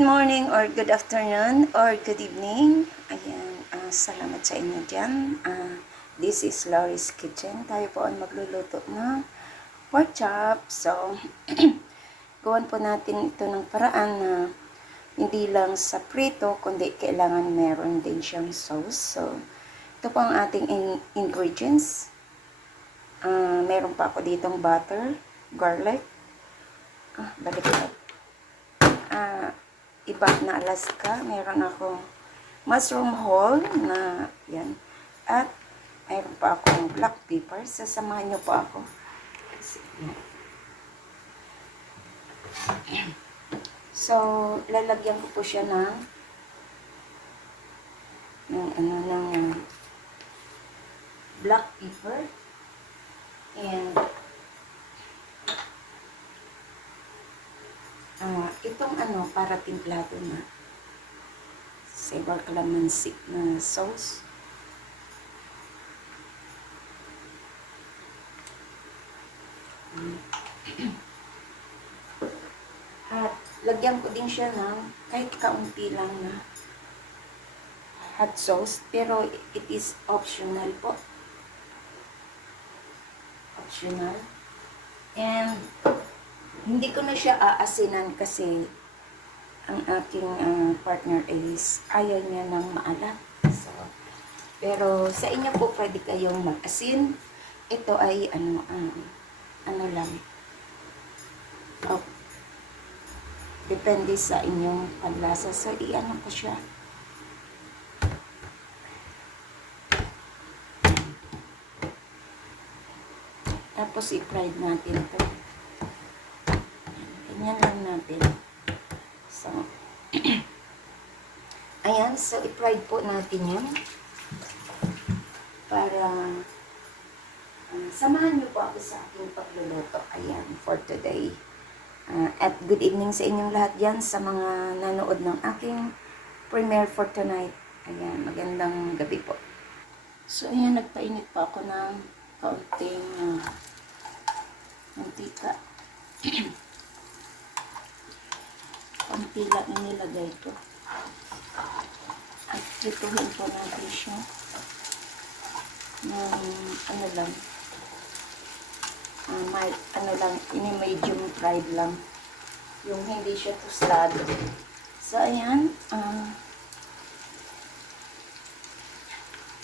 Good morning or good afternoon or good evening. Ayan, salamat sa inyo dyan. This is Laurie's Kitchen. Tayo po ay magluluto ng pork chop. So, gawan po natin ito ng paraan na hindi lang sa prito, kundi kailangan meron din siyang sauce. So, ito po ang ating ingredients. Meron pa ako ditong butter, garlic, balik na. Iba na Alaska. Meron akong mushroom whole na yan. At mayroon pa akong black pepper. Sasamahan nyo pa ako. So, lalagyan ko po siya ng black pepper. And itong para timplado na sour calamansi na sauce. At lagyan ko din siya ng kahit kaunti lang na hot sauce, pero it is optional po. Optional. And hindi ko na siya aasinan kasi ang aking partner is ayaw niya ng maalat. So, pero sa inyo po pwede kayong mag-asin. Ito ay ano lang. Depende sa inyong panlasa. So, i-ano ko siya. Tapos i-fried natin ito. Ganyan lang natin. So, ayan. So, i-fried po natin yan. Para samahan niyo po ako sa aking pagluluto. Ayan, for today. At good evening sa inyong lahat yan sa mga nanood ng aking premiere for tonight. Ayan, magandang gabi po. So, ayan, nagpainit pa ako ng kaunting mantika. Kaunti lang inilagay ko. At prituhin po natin siya ng medium fried lang. Yung hindi siya tostado. So, ayan.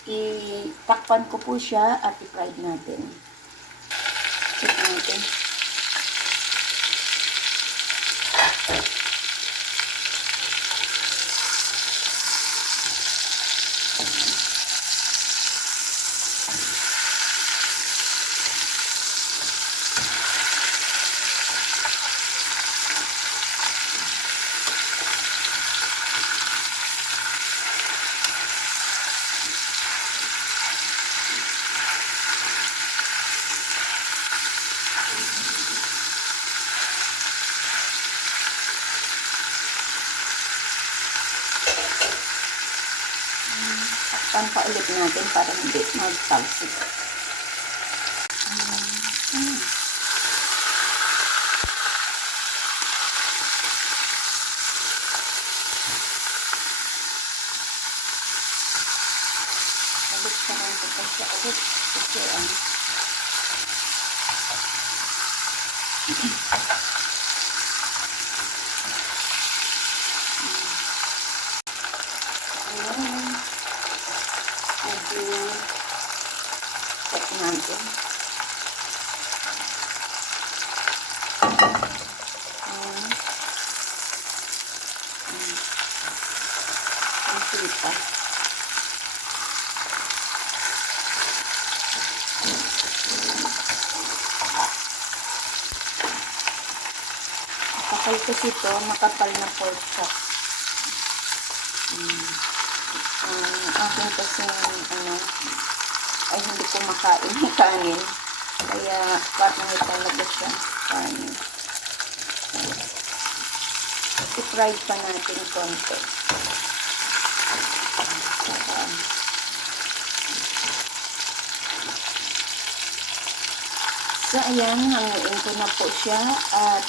Itakpan ko po siya at i-fried natin. Check natin. Takpan pa ulit natin para hindi magtalsik. Nabuksan ko pa siya ulit kasi check natin. Ang silipa. Kapal kasi ito, makapal na pork chop. Akin kasi ay hindi ko makain ng kanin. Kaya parang talaga siya kanin. I-fry pa natin konti. So, ayan, hanguin ko na po siya at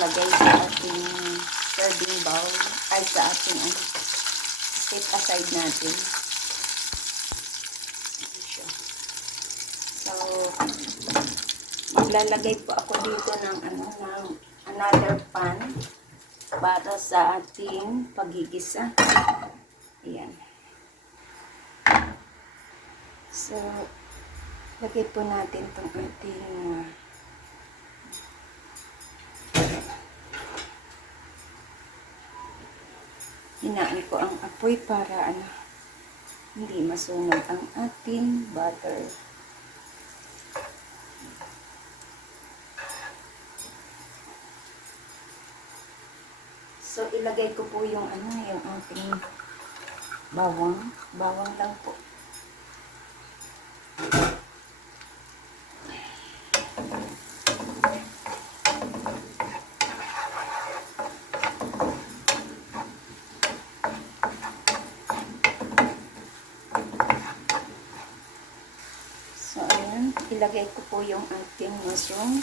ilagay sa ating serving bowl ay sa ating set aside natin. So, maglalagay po ako dito ng ng another pan para sa ating paggigisa. Ayan. So, lagay po natin itong ating hinaan ko ang apoy para hindi masunog ang ating butter. So, ilagay ko po yung yung ating bawang. Bawang lang po. So, ayan. Ilagay ko po yung ating mushroom.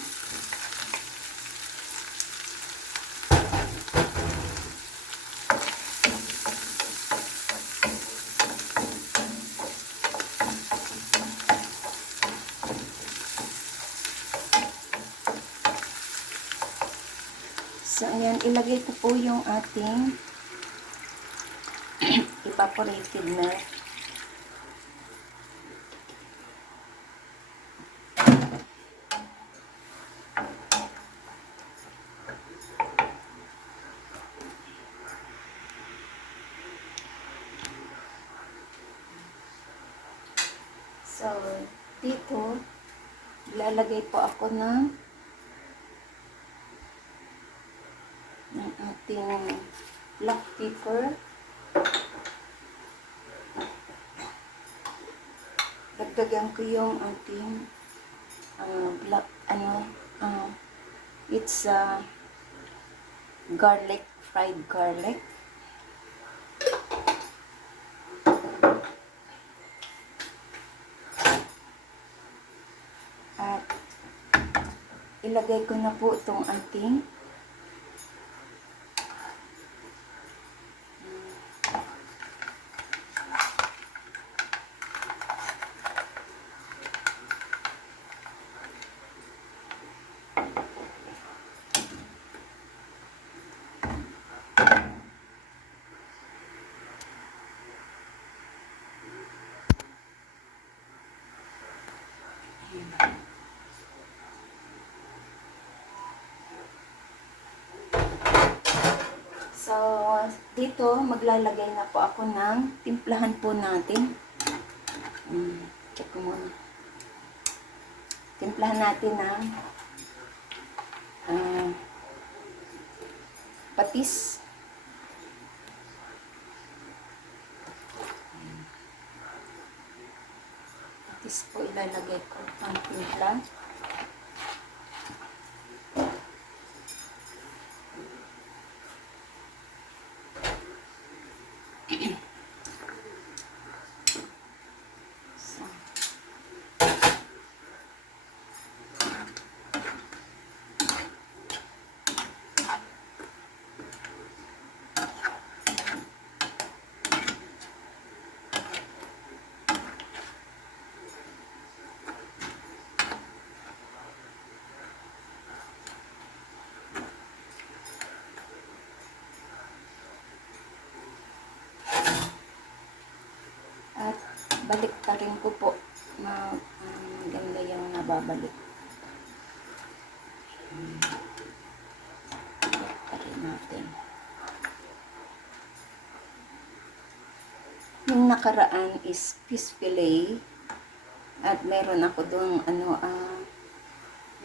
So, ayan, ilagay ko po yung ating evaporated milk. So, dito, ilalagay po ako ng ating black pepper. Dagdagan ko yung ating black, it's garlic, fried garlic. At ilagay ko na po itong ating So, dito, maglalagay na po ako ng timplahan po natin. Check ko muna. Timplahan natin ng patis. Patis po ilalagay ko ang timpla. At balik pa rin ko po. Maganda yung nababalik. Balik pa rin natin. Yung nakaraan is fish fillet. At meron ako doon,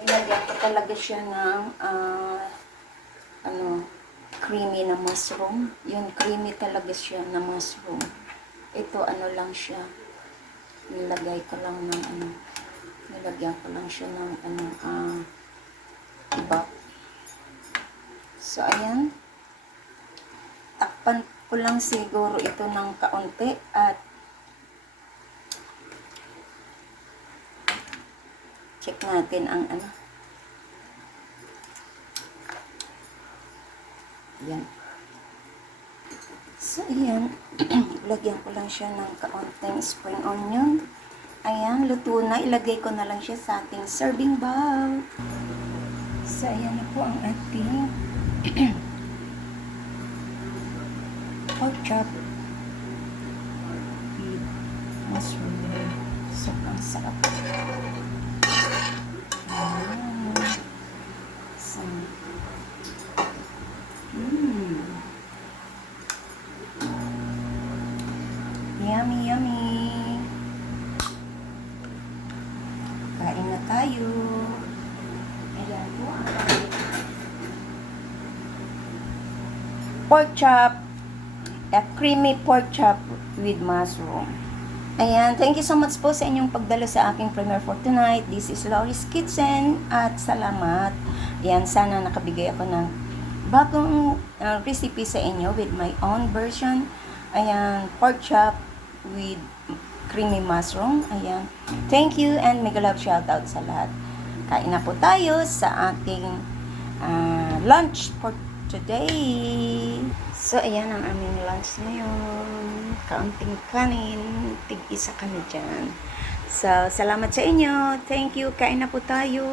nilagyan ko talaga siya ng, creamy na mushroom. Yun, creamy talaga siya na mushroom. Ito, lang siya. Nilagay ko lang ng, nilagyan ko lang siya ng, iba. So, ayan. Takpan ko lang siguro ito ng kaunti at check natin ang Yan. So, ayan. Lagyan ko lang siya ng kaunting spring onion. Ayan, luto na. Ilagay ko na lang siya sa ating serving bowl. So, ayan na po ang ating pork chop with mushroom. Sobrang sarap. Ayan. So, yummy, yummy. Kain na tayo. Ayan po ang pork chop. A creamy pork chop with mushroom. Ayan, thank you so much po sa inyong pagdalo sa aking premiere for tonight. This is Laurie's Kitchen at salamat. Ayan, sana nakabigay ako ng bagong recipe sa inyo with my own version. Ayan, pork chop with creamy mushroom. Ayan, thank you and mega love shoutout sa lahat. Kain na po tayo sa ating lunch for today. So, ayan ang aming lunch ngayon. Kaunting kanin. Tig-isa kami dyan. So, salamat sa inyo. Thank you. Kain na po tayo.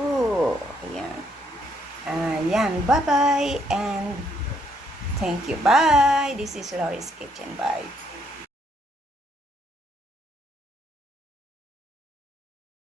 Ayan. Ayan. Bye-bye. And thank you. Bye. This is Laurie's Kitchen. Bye.